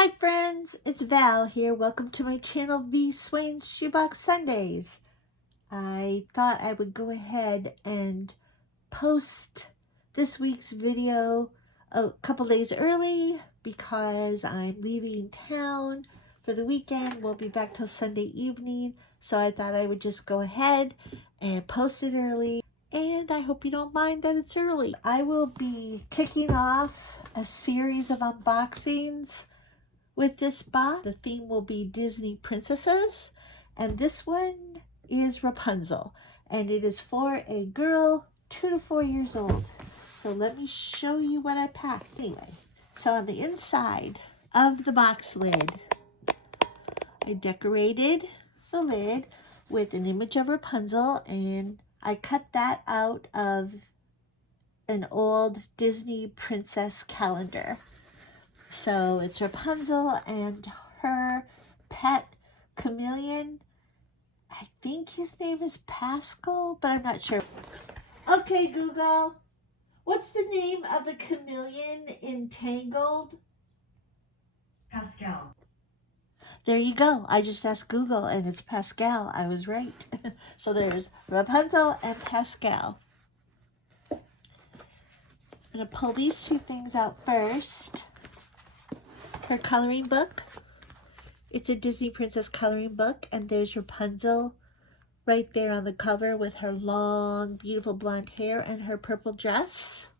Hi friends, it's Val here. Welcome to my channel, voswain's Shoebox Sundays. I thought I would go ahead and post this week's video a couple days early because I'm leaving town for the weekend. Won't be back till Sunday evening, so I thought I would just go ahead and post it early. And I hope you don't mind that it's early. I will be kicking off a series of unboxings with this box. The theme will be Disney princesses, and this one is Rapunzel, and it is for a girl 2 to 4 years old. So let me show you what I packed. Anyway, so on the inside of the box lid, I decorated the lid with an image of Rapunzel, and I cut that out of an old Disney princess calendar. So it's Rapunzel and her pet chameleon. I think his name is Pascal, but I'm not sure. Okay, Google, what's the name of the chameleon in Tangled? Pascal. There you go. I just asked Google and it's Pascal. I was right. So there's Rapunzel and Pascal. I'm going to pull these two things out first. Her coloring book. It's a Disney Princess coloring book, and there's Rapunzel right there on the cover with her long, beautiful blonde hair and her purple dress.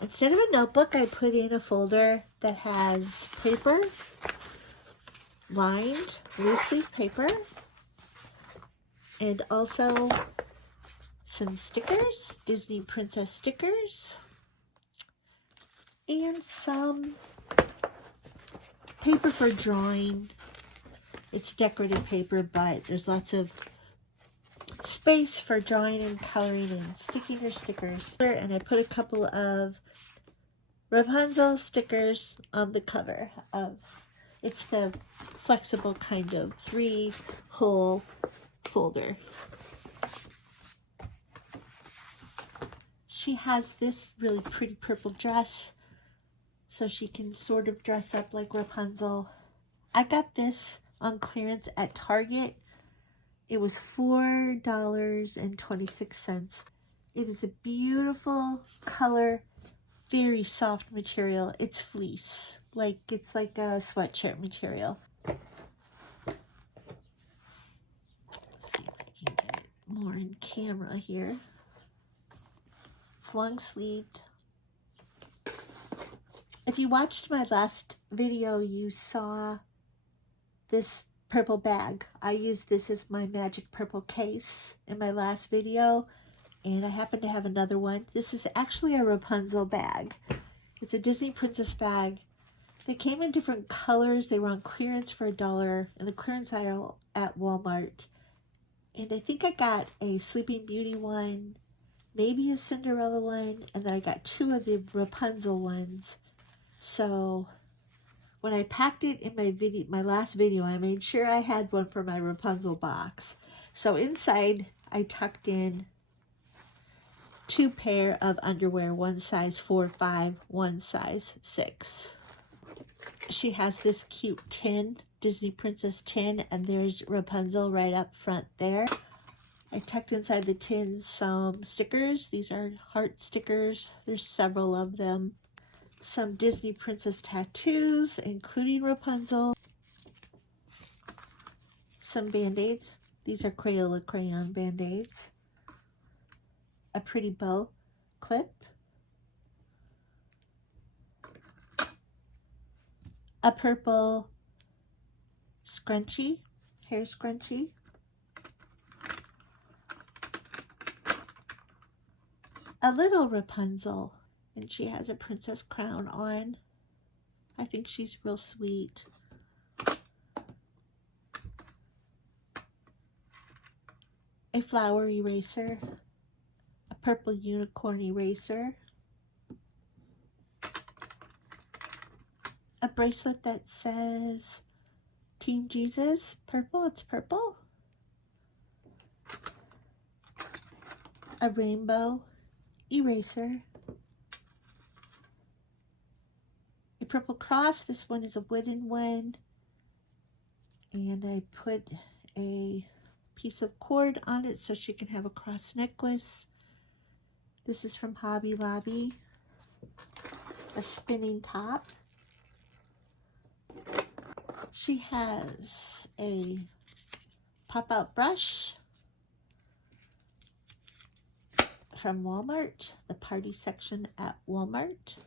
Instead of a notebook, I put in a folder that has paper, lined, loose leaf paper, and also some stickers, Disney Princess stickers, and some paper for drawing. It's decorative paper, but there's lots of space for drawing and coloring and sticking your stickers. And I put a couple of Rapunzel stickers on the cover of, it's the flexible kind of 3-hole folder. She has this really pretty purple dress, so she can sort of dress up like Rapunzel. I got this on clearance at Target. It was $4.26. It is a beautiful color, very soft material. It's fleece, it's like a sweatshirt material. Let's see if I can get it more in camera here. It's long sleeved. If you watched my last video, you saw this purple bag. I used this as my magic purple case in my last video, and I happen to have another one. This is actually a Rapunzel bag. It's a Disney Princess bag. They came in different colors. They were on clearance for $1 in the clearance aisle at Walmart. And I think I got a Sleeping Beauty one, maybe a Cinderella one, and then I got 2 of the Rapunzel ones. So when I packed it in my last video, I made sure I had one for my Rapunzel box. So inside, I tucked in 2 pair of underwear, one size 4-5, one size 6. She has this cute tin, Disney Princess tin, and there's Rapunzel right up front there. I tucked inside the tin some stickers. These are heart stickers. There's several of them. Some Disney Princess tattoos, including Rapunzel. Some Band-Aids. These are Crayola crayon Band-Aids. A pretty bow clip. A purple scrunchie, hair scrunchie. A little Rapunzel. And she has a princess crown on. I think she's real sweet. A flower eraser. A purple unicorn eraser. A bracelet that says Team Jesus. Purple, it's purple. A rainbow eraser. A purple cross. This one is a wooden one. And I put a piece of cord on it so she can have a cross necklace. This is from Hobby Lobby. A spinning top. She has a pop-out brush from Walmart, the party section at Walmart.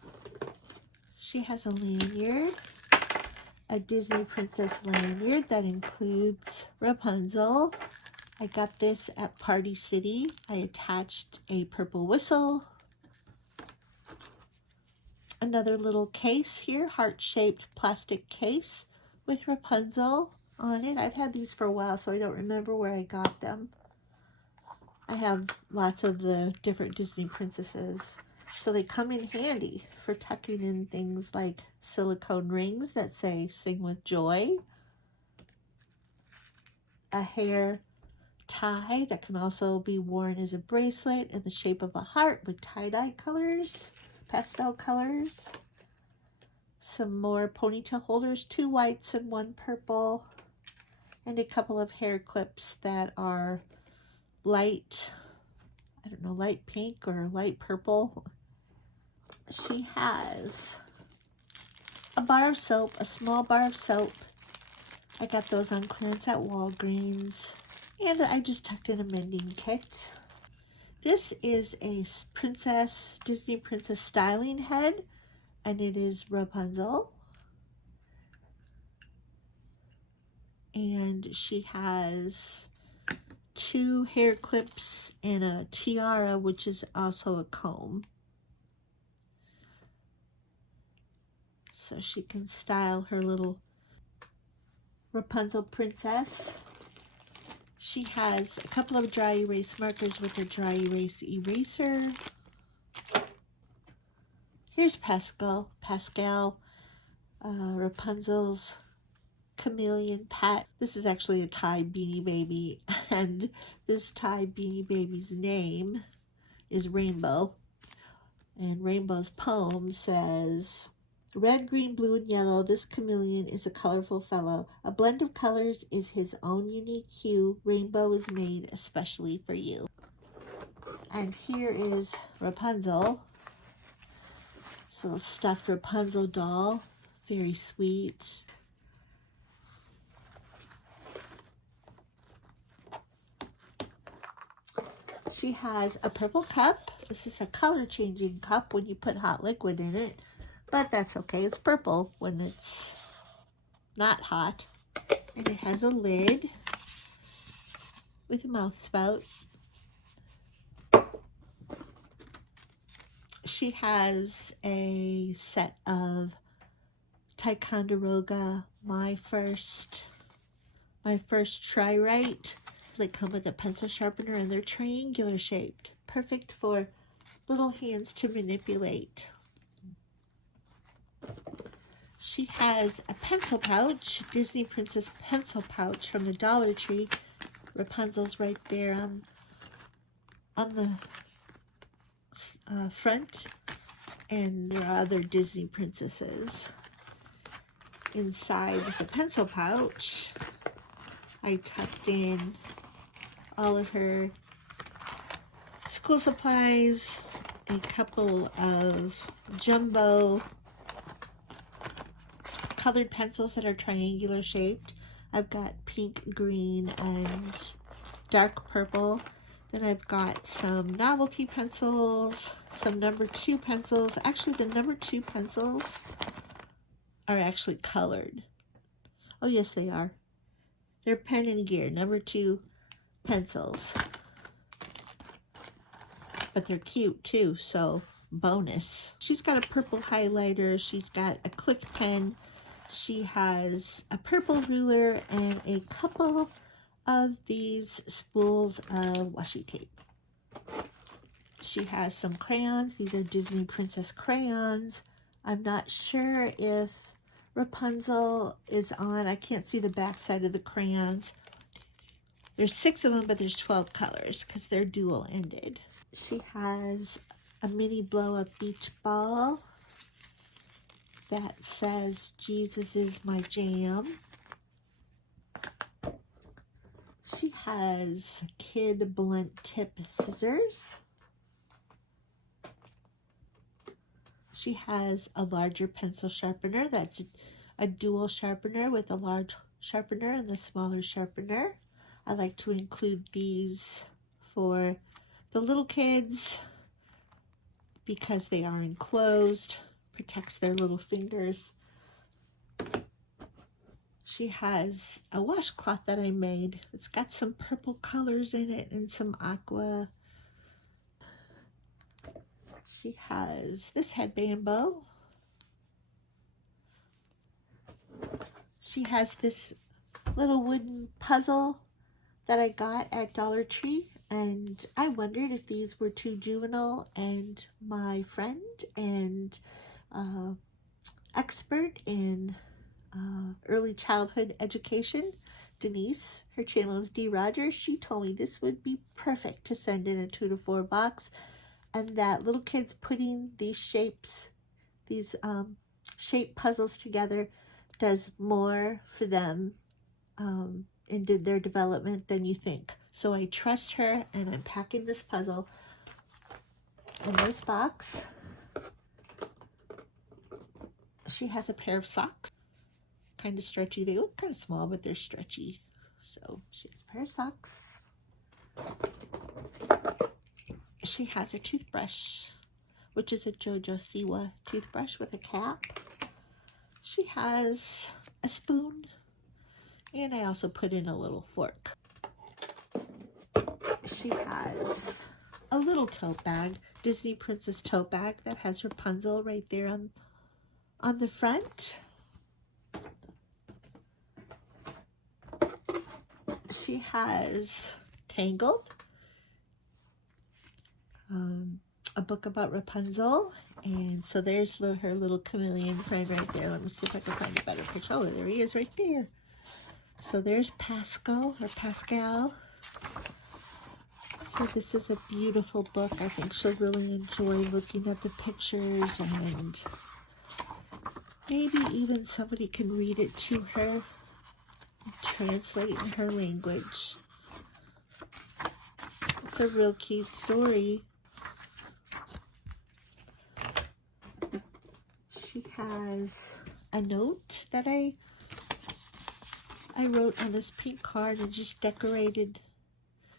She has a lanyard, a Disney Princess lanyard that includes Rapunzel. I got this at Party City. I attached a purple whistle. Another little case here, heart-shaped plastic case with Rapunzel on it. I've had these for a while, so I don't remember where I got them. I have lots of the different Disney princesses, so they come in handy for tucking in things like silicone rings that say "Sing with Joy," a hair tie that can also be worn as a bracelet in the shape of a heart with tie-dye colors, pastel colors, some more ponytail holders, 2 whites and 1 purple, and a couple of hair clips that are light, I don't know, light pink or light purple. She has a bar of soap, a small bar of soap. I got those on clearance at Walgreens. And I just tucked in a mending kit. This is a Disney Princess styling head, and it is Rapunzel. And she has 2 hair clips and a tiara, which is also a comb. So she can style her little Rapunzel princess. She has a couple of dry erase markers with a dry erase eraser. Here's Pascal, Rapunzel's chameleon pet. This is actually a Thai Beanie Baby, and this Thai Beanie Baby's name is Rainbow. And Rainbow's poem says, "Red, green, blue, and yellow, this chameleon is a colorful fellow. A blend of colors is his own unique hue. Rainbow is made especially for you." And here is Rapunzel. This little stuffed Rapunzel doll. Very sweet. She has a purple cup. This is a color changing cup when you put hot liquid in it. But that's okay, it's purple when it's not hot. And it has a lid with a mouth spout. She has a set of Ticonderoga, my first try-right. They come with a pencil sharpener and they're triangular shaped. Perfect for little hands to manipulate. She has a pencil pouch, Disney Princess pencil pouch from the Dollar Tree. Rapunzel's right there on the front, and there are other Disney princesses. Inside the pencil pouch, I tucked in all of her school supplies, a couple of jumbo colored pencils that are triangular shaped. I've got pink, green, and dark purple. Then I've got some novelty pencils, some number 2 pencils. Actually, the number 2 pencils are actually colored. Oh, yes, they are. They're Pen and Gear, number 2 pencils. But they're cute, too, so bonus. She's got a purple highlighter. She's got a click pen. She has a purple ruler and a couple of these spools of washi tape. She has some crayons. These are Disney Princess crayons. I'm not sure if Rapunzel is on. I can't see the back side of the crayons. There's 6 of them, but there's 12 colors because they're dual-ended. She has a mini blow-up beach ball. that says Jesus is my jam. She has kid blunt tip scissors. She has a larger pencil sharpener. That's a dual sharpener with a large sharpener and the smaller sharpener. I like to include these for the little kids because they are enclosed, protects their little fingers. She has a washcloth that I made. It's got some purple colors in it and some aqua. She has this headband bow. She has this little wooden puzzle that I got at Dollar Tree, and I wondered if these were too juvenile, and my friend and expert in early childhood education, Denise, her channel is D. Rogers, she told me this would be perfect to send in a 2 to 4 box, and that little kids putting these shapes, these shape puzzles together does more for them in their development than you think. So I trust her, and I'm packing this puzzle in this box. She has a pair of socks, kind of stretchy. They look kind of small, but they're stretchy. So she has a pair of socks. She has a toothbrush, which is a JoJo Siwa toothbrush with a cap. She has a spoon, and I also put in a little fork. She has a little tote bag, Disney Princess tote bag that has Rapunzel right there on the front. She has Tangled, a book about Rapunzel, and so there's her little chameleon friend right there. Let me see if I can find a better picture. Oh, there he is right there. So there's Pascal. So this is a beautiful book. I think she'll really enjoy looking at the pictures, and maybe even somebody can read it to her, translate in her language. It's a real cute story. She has a note that I wrote on this pink card and just decorated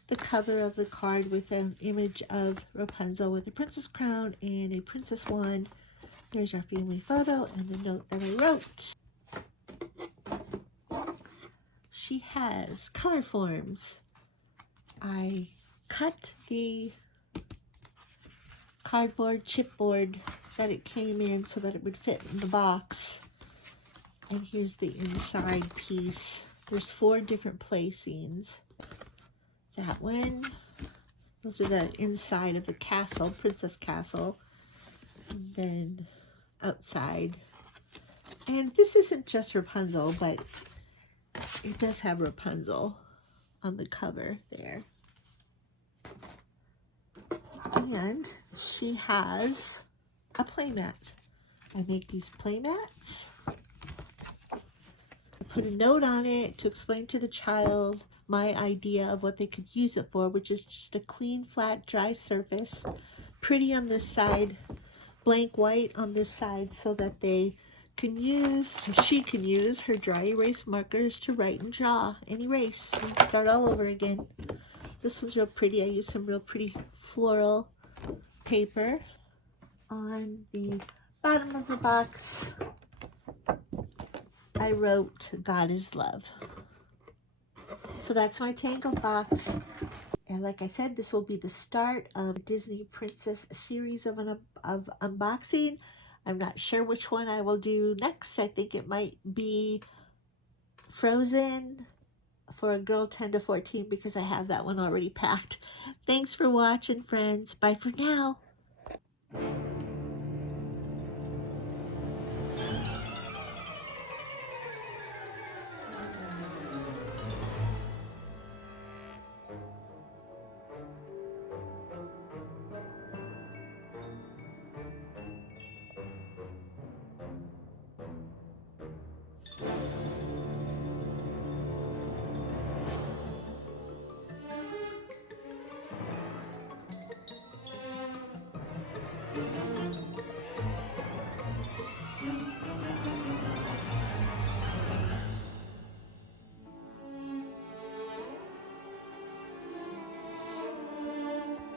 the cover of the card with an image of Rapunzel with a princess crown and a princess wand. There's our family photo and the note that I wrote. She has color forms. I cut the cardboard chipboard that it came in so that it would fit in the box. And here's the inside piece. There's 4 different play scenes. That one, those are the inside of the castle, Princess Castle, and then outside. And this isn't just Rapunzel, but it does have Rapunzel on the cover there. And she has a playmat. I make these playmats. I put a note on it to explain to the child my idea of what they could use it for, which is just a clean, flat, dry surface, pretty on this side, blank white on this side, so that they can use, or she can use, her dry erase markers to write and draw and erase and start all over again. This was real pretty. I used some real pretty floral paper. On the bottom of the box, I wrote, "God is love." So that's my Tangled box. And like I said, this will be the start of a Disney Princess series of unboxing. I'm not sure which one I will do next. I think it might be Frozen for a girl 10 to 14 because I have that one already packed. Thanks for watching, friends. Bye for now.